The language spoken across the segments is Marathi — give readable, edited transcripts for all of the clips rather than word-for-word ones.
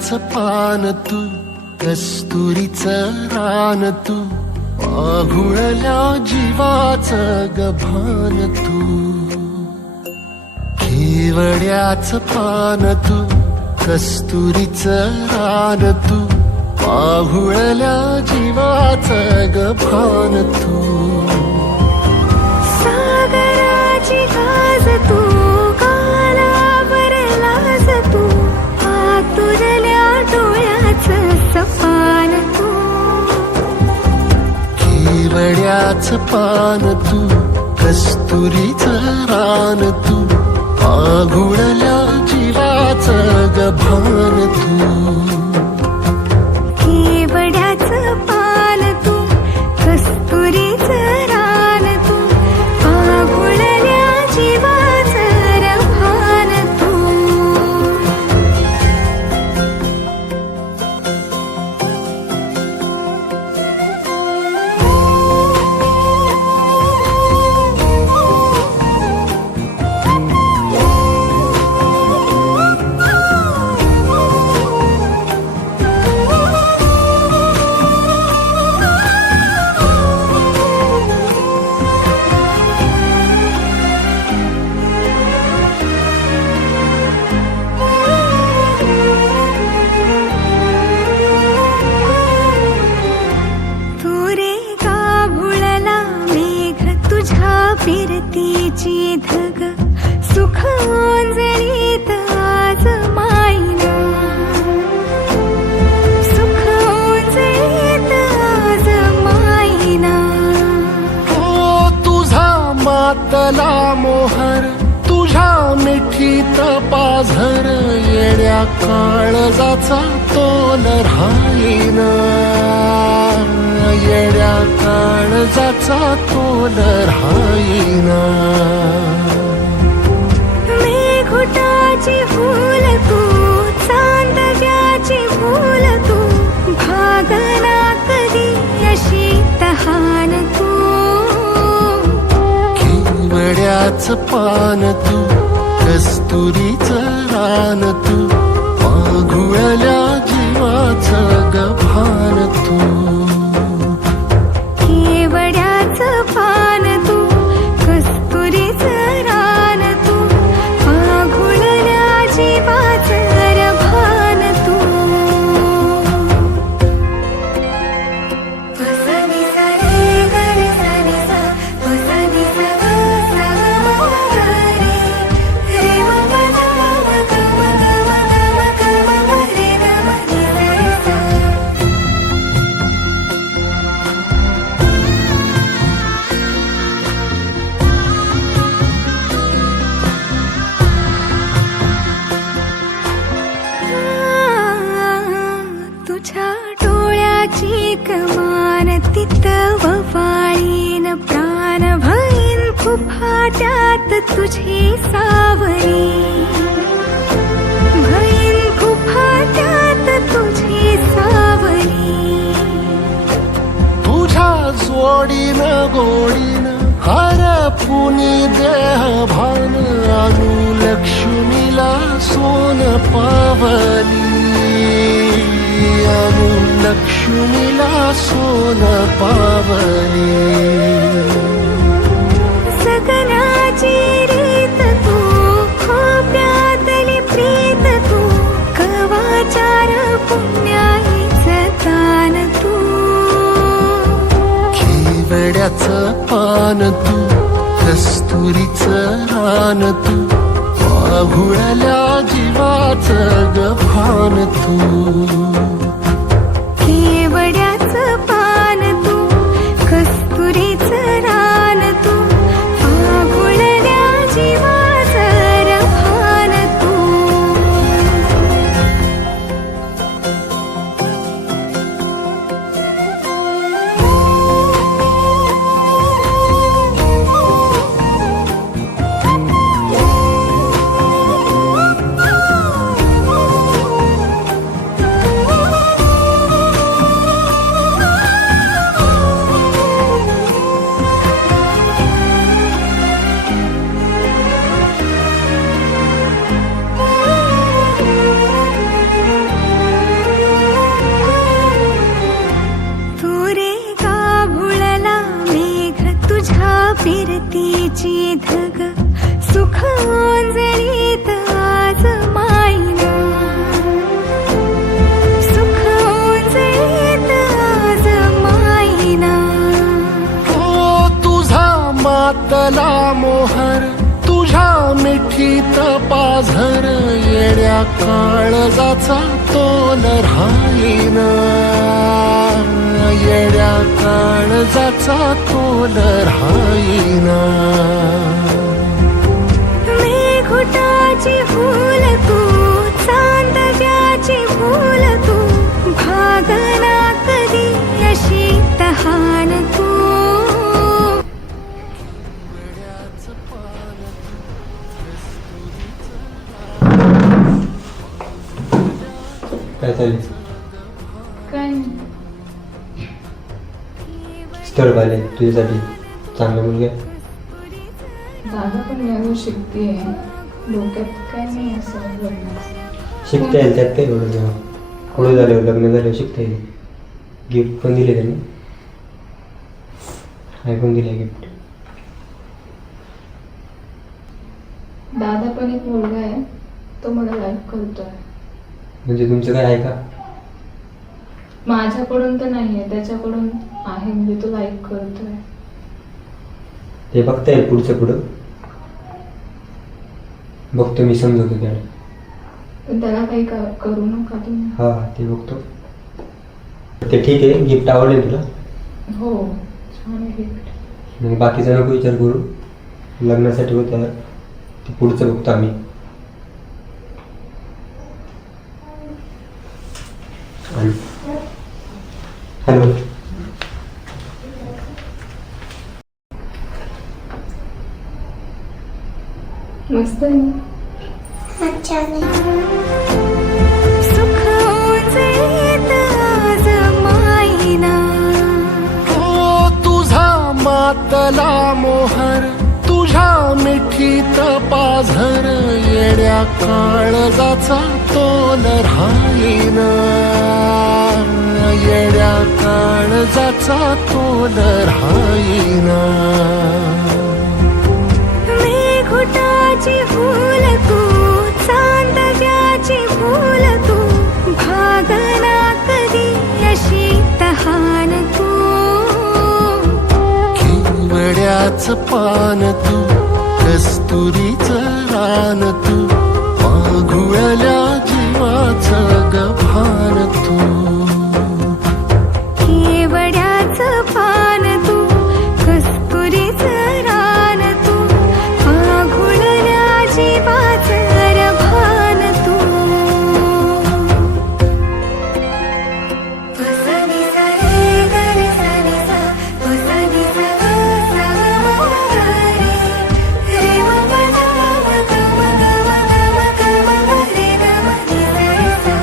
केवड्याचं पान तू, कस्तुरीचं रान तू, पाघुळल्या जीवाचं गभान तू. केवड्याचं पान तू, कस्तुरीचं रान तू, पाघुळल्या जीवाचं गभान तू. सागराची गाज तू, कालावरलाज तू, आतुरल्या डोळ्याचं सपान तू. केवड्याचं पान तू, कस्तुरीचं रान तू, पाघुळल्या जीवाचं गभान तू. केवड्याचं पान तू, कस्तुरीचं रान तू, पाघुळल्या जीवाचं रभान तू. फिरतीची धग सुख ओंजळीत आज मायना, सुख ओंजळीत आज मायना. ओ तुझा मातला मोहर, तुझ्या मिठीत पाझर, येड्या काळजाचा तोल राहीना, येड्या काळजाचा तोल राहीना. मेघुटाची फूल तू, चांदव्याची फूल तू, भागना कधी अशी तहान तू. केवड्याचं पान तू, कस्तुरीचं रान तू, पाघुळल्या जीवाचं गभान तू. केवड्याचं पान तू, कस्तुरीचं रान तू, पाघुळल्या जीवाचं रभान तू. वसनी सारे गरे सारे सा, वसनी सा सा रे, रे म प ध म ग म ग म ग म रे ग म नि रे सा. तुझ्या डोळ्याची कमान तिथं ववाळीन प्राण भईन फुफाट्यात तुझी सावरी, भईन फुफाट्यात तुझी सावरी. तुझ्या जोडीनं गोडीनं हरपुनी देह भान, अनुलक्ष्मीला सोन पावली, अनुलक्ष्मीला सोन पावली. सगनाची रीत तू, खोप्यातली प्रीत तू, कवाचार पुण्याईचं दान तू. केवड्याचं पान तू, कस्तुरीचं रान तू, पाघुळल्या जीवाचं गभान तू. केवड्याचं पान तू, कस्तुरीचं रान तू, पाघुळल्या जीवाचं रभान तू. फिरतीची धग सुख ओंजळीत आज माईना सुख ओंजळीत आज माईना हो तुझा मातला मोहर तुझ्या मिठीत पाझर येड्या काळजाचा तोल राहीना येड्या काळजाचा तोल राहीना मेघुटाची फूल तू चांदण्याची फूल तू भागना कधी अशी तहान तू काय चालेल काय नाही. स्थळ पाहिले तुझ्यासाठी चांगला मुलगा आहे. दादा पण यावर शिकते डोक्यात काय नाही असं लग्नाचं. शिकता येईल त्यात काही एवढं जेव्हा पुढे झाल्यावर लग्न झाल्यावर शिकता येईल. गिफ्ट पण दिले त्यांनी ऐकून दिले गिफ्ट. दादा पण एक मुलगा आहे तो मला लाईक करतोय. म्हणजे तुमचं काय आहे का? माझ्याकडून तर नाहीये त्याच्याकडून आहे म्हणजे तो लाईक करतोय. ते बघता येईल पुढचं पुढं बघतो मी समजवतो त्याला. पण त्याला काही करू नका तुम्ही. हा ते बघतो. ते ठीक आहे. गिफ्ट आवडले तुला? हो छान आहे गिफ्ट. मग बाकीचा नको विचार करू. लग्नासाठी होत्या ते पुढचं बघतो आम्ही. हॅलो मस्त आहे ना? सुख ओंजळीत आज माईना हो तुझा मातला मोहर तुझ्या मिठीत पाझर येड्या काळजाचा तोल राहीना येड्या काळजाचा तोल राहीना मेघुटाची फूल तू चांदण्याची फूल तू भागना कधी अशी तहान तू केवड्याचं पान तू कस्तुरीचं रान तू माघुळल्या जीवाचं गभान तू केवड्याचं पान तू कस्तुरीचं रान तू आघुळल्या जीवाचं रभान तू वसनी सरे गर सनी सा वसनी सा सा रे रे म ग म रे ग म रे सा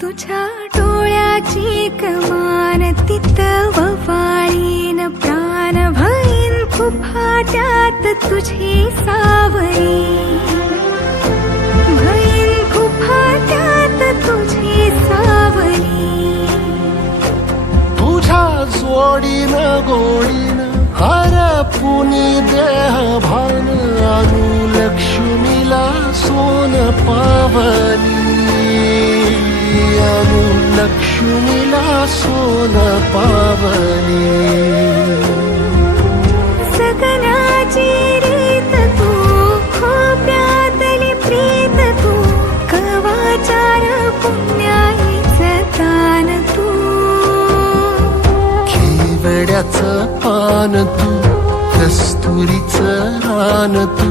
तुझ्या डोळ्याची कमान तिथं ववाळीन प्राण भईन फुफाट्यात तुझी सावरी भईन फुफाट्यात तुझी सावरी तुझ्या जोडीनं गोडीनं हरपुनी देह भान अनुलक्ष्मीला सोन पावली अनुलक्ष्मीला सोन पावली सगनाची रीत तू खोप्यातली प्रीत तू कवाचार पुण्याईचं दान तू केवड्याचं पान तू कस्तुरीचं रान तू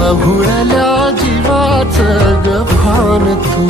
माघुळल्या जीवाचं गभान तू